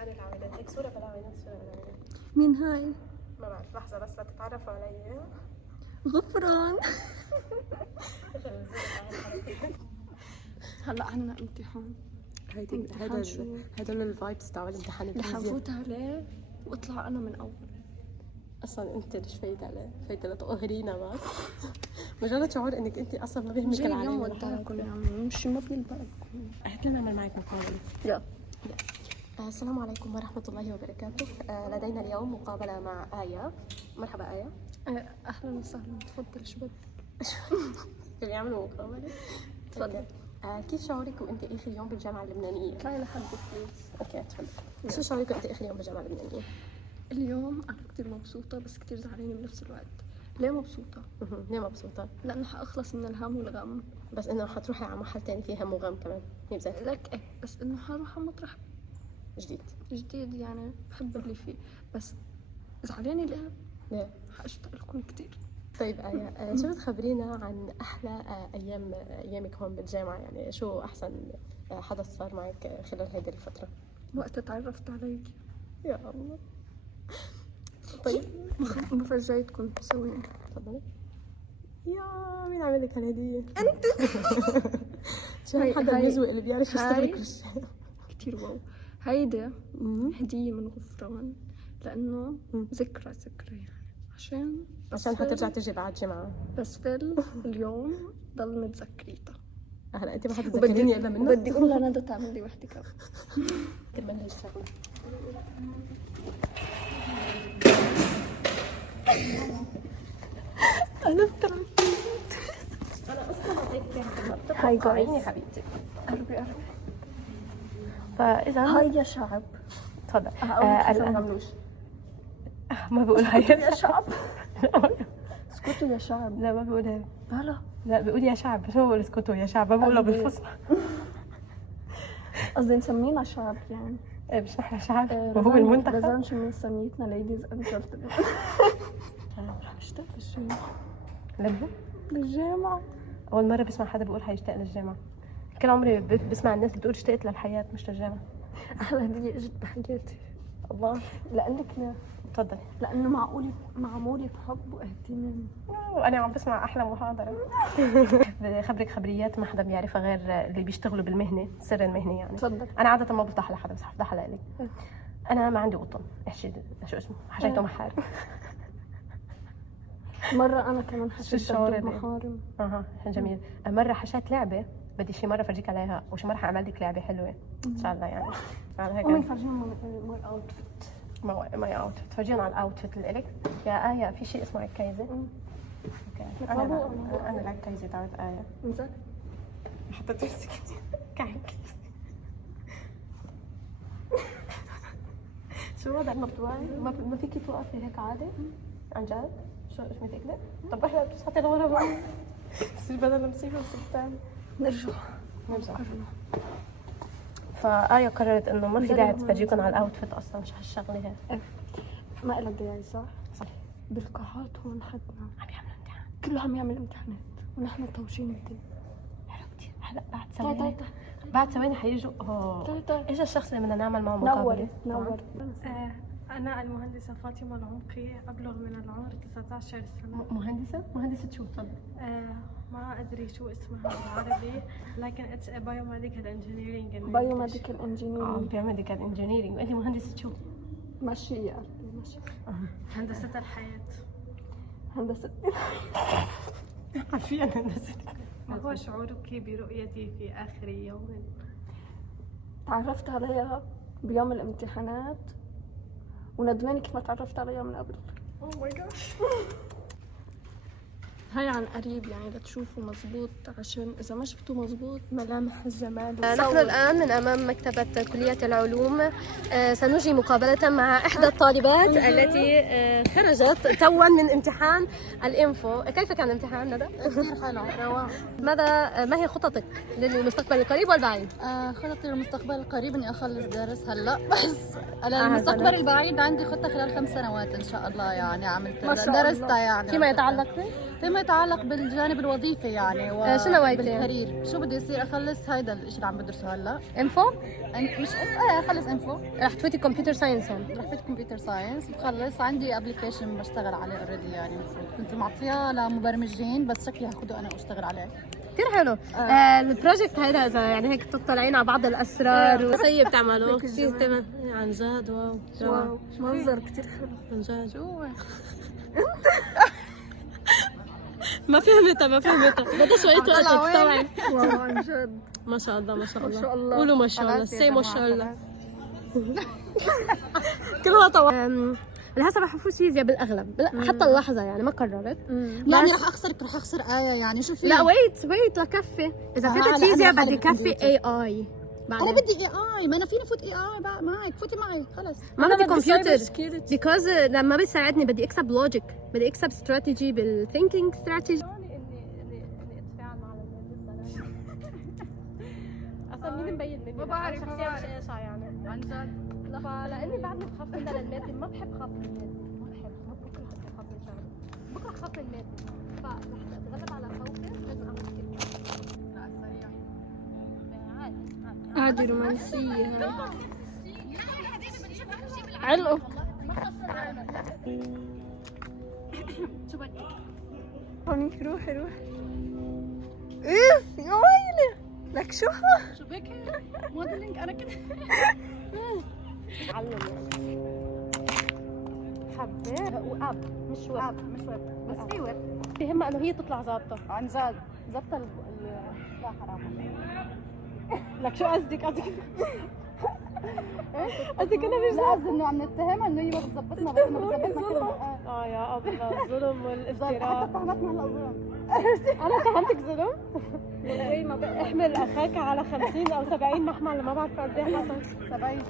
امتحان العمليات. هيك صورة بالعمليات، صورة بالعمليات. مين هاي؟ ما بعرف، لحظة بس لتتعرفوا علي. غفران. هلا عنا امتحان. هدول الفايبس تاع الامتحان رح الفيزياء. نفوت عليه واطلع انا من اول. اصلا انت ليش فايت عليه؟ فايت لتقهرينا بس. مجرد شعور انك انت اصلا ما بيهمك جاي اليوم العالم وداكم يا عمي، مش ما بيلبقكم. قلت لنا نعمل معك مقابلة. يلا. السلام عليكم ورحمة الله وبركاته. لدينا اليوم مقابلة مع آية. مرحبا آية. اهلا وسهلا، تفضل. شو بدك؟ بيعملوا مقابلة. تفضل. كيف شعورك وانت اخر يوم بالجامعة اللبنانية؟ لا لحد بليز. اوكي تفضل. شو شعورك وانت اخر يوم بالجامعة اللبنانية؟ اليوم انا كتير مبسوطة بس كتير زعلانة بنفس الوقت. ليه مبسوطة؟ ليه مبسوطة؟ لأنه حأخلص من الهم والغم. بس انه حتروحي على محل تاني فيه هم وغم كمان. هي بذاتك. لك ايه، بس انه حروح على مطرح جديد يعني بحب اللي فيه، بس زعلانة ليه؟ ليه؟ حأشتاق لكم كتير. طيب آية، شو بتخبرينا عن أحلى أيامك هون بالجامعة؟ يعني شو أحسن حدث صار معك خلال هذه الفترة؟ وقت تعرفت عليك. يا الله. طيب ما فرجيتكم سوي. تفضلي. يا مين عمل لك هالهدية؟ انت. شو حدا بيزوق اللي بيعرف يشتغل كل شيء. كتير واو. هيدا هدية من غفران لأنه ذكرى يعني عشان حترجع تجي بعد جمعة. بس اليوم ضل متذكريتها. هلا انت ما حتتذكريني الا منه. بدي اقول لها ندى تعمل لي وحده كمان. كرمال هي الشغله. انا طلعت. انا اصلا هيك هاي جايز يا حبيبتي. قربي. فاذا هاي يا شعب. تفضل. الان ما بقول هاي يا شعب. اسكتوا يا شعب. لا ما بقول هاي. لا بقول يا شعب. شو بقول اسكتوا يا شعب؟ ما بقولها بالفصحى. قصدي نسمينا شعب يعني. ايه مش نحن شعب وهو المنتخب. لازم شو سميتنا ليديز اند جنتلمان. رح اشتاق للجامعة. اول مرة بسمع حدا بيقول حيشتاق للجامعة. كل عمري بسمع الناس بتقول اشتقت للحياة مش للجامعة. احلى هدية اجت بحياتي. الله. لانك ليه؟ تفضلي. لانه معمولة بحب واهتمام. وانا عم بسمع احلى محاضرة. بدي اخبرك خبريات ما حدا بيعرفها غير اللي بيشتغلوا بالمهنة، سر المهنة يعني. تفضل. انا عادة ما بفتح لحدا بس حفتحها لإلي. انا ما عندي قطن. شو اسمه؟ حشيته محار. مرة انا كمان حشيت محارم. جميل. مرة حشيت لعبة بدي شي مرة فرجيك عليها وشي مرة حاعمل لك لعبة حلوة ان شاء الله يعني. ومين فرجيهم ماي اوتفيت. ماي اوتفيت. فرجينا على الاوتفيت اللي الك. يا آية في شيء اسمه عكايزة. اوكي. انا العكايزة تاعت آية. انزين. حتى تمسك كعك. شو وضع المطوعي؟ ما فيكي توقفي هيك عادي؟ عن جد؟ شو متأكدة؟ طب احنا بتصحتي لورا بقى. بس بدل مصيبة بصير نرجع. فآية قررت انه ما في داعي تفرجيكم على الاوتفيت اصلا. مش هالشغلة هيك. ما إلها داعي صح؟ بالقاعات هون حدنا عم يعملوا امتحان. كله عم يعمل امتحانات ونحن طوشين الدنيا. حلو كتير. هلا بعد ثواني حيجوا. ايش الشخص اللي بدنا نعمل معه مقابلة؟ نور. أنا المهندسة فاطمة العمقي، أبلغ من العمر 19 سنة. مهندسة شو؟ تفضل. ما أدري شو اسمها بالعربي لكن it's a biomedical engineering. biomedical engineering. biomedical engineering. وأنت مهندسة شو؟ ماشي يا أرضي ماشي. هندسة الحياة. هندسة. عارفين هندسة. ما هو شعورك برؤيتي في آخر يوم؟ تعرفت عليها بيوم الامتحانات وندمانة كيف ما تعرفت عليها من قبل. Oh my gosh. هاي عن قريب يعني لتشوفوا مزبوط، عشان إذا ما شفتوا مزبوط ملامح الجمال. نحن الآن من أمام مكتبة كلية العلوم. سنجري مقابلة مع إحدى الطالبات التي خرجت توا من امتحان الإنفو. كيف كان الامتحان ندى؟ ما هي خططك للمستقبل القريب والبعيد؟ خططي للمستقبل القريب إني أخلص درس هلا، بس على المستقبل البعيد عندي خطة خلال 5 سنوات إن شاء الله يعني عملت درستها يعني فيما يتعلق فيما يتعلق بالجانب الوظيفي يعني شو نويتي؟ بالكارير. شو بدي يصير اخلص هيدا الشيء اللي عم بدرسه هلا. انفو؟ مش اخلص انفو. رح تفوتي كمبيوتر ساينس يعني؟ رح فيت كمبيوتر ساينس بخلص. عندي ابلكيشن بشتغل عليه اوريدي يعني. المفروض كنت معطياه لمبرمجين بس شكلي هاخده انا واشتغل عليه. كثير حلو. البروجكت هيدا اذا يعني هيك تطلعين على بعض الاسرار سيء بتعملوا كثير تمام عن جد. واو منظر كتير حلو. عن جد. شو ما فهمتها بدها شوية وقت تستوعب. واو عن جد. ما شاء الله ما شاء الله. ما شاء الله. قولوا ما شاء الله. خلاص يا سي ما جماعة، شاء الله. كلها طوال. هسه رح افوت فيزياء بالاغلب حتى اللحظه يعني ما قررت. يعني رح اخسر آية يعني. شو في؟ لا ويت لكفي اذا لا، فتت أنا فيزياء بحب بدي كفي الكمبيوتر. AI. انا بدي AI. ما انا فيني فوت AI بقى معك. فوتي معي خلص. ما بدي كمبيوتر security. because لما بيساعدني بدي اكسب لوجيك، بدي اكسب استراتيجي بالثينكينج استراتيجي. اني اتفاعل مع المادة. اصلا مين مبين مني؟ ما بعرف، ما شخصيا بعرف. مش ايشع يعني. عن جد. فلاني بعدني بخاف منها للمادة، ما بحب خاف من المادة، ما بحب، ما بكره خاف من شغله، بكره خاف من المادة، فرح اتغلب على خوفي لازم اعمل كده. عادي رومانسية هاي. علقوا هونيك روحي اف يا ويلي لك شو شو بك؟ موديلينج انا كده. حبه واب مش واب بس في واب. بهمها انه هي تطلع ظابطه. عن جد زبط لا حرام. لك شو قصدك؟ قصدك انا مش قصدي انه عم نتهمها انه هي ما بتظبطنا بس ما بتظبطنا كلنا. يا الله الظلم والافتراء. حتى اتهمتني هلا ظلم. انا اتهمتك ظلم؟ احمل اخاك على 50 او 70 محمل ما بعرف قد ايه حصل. 70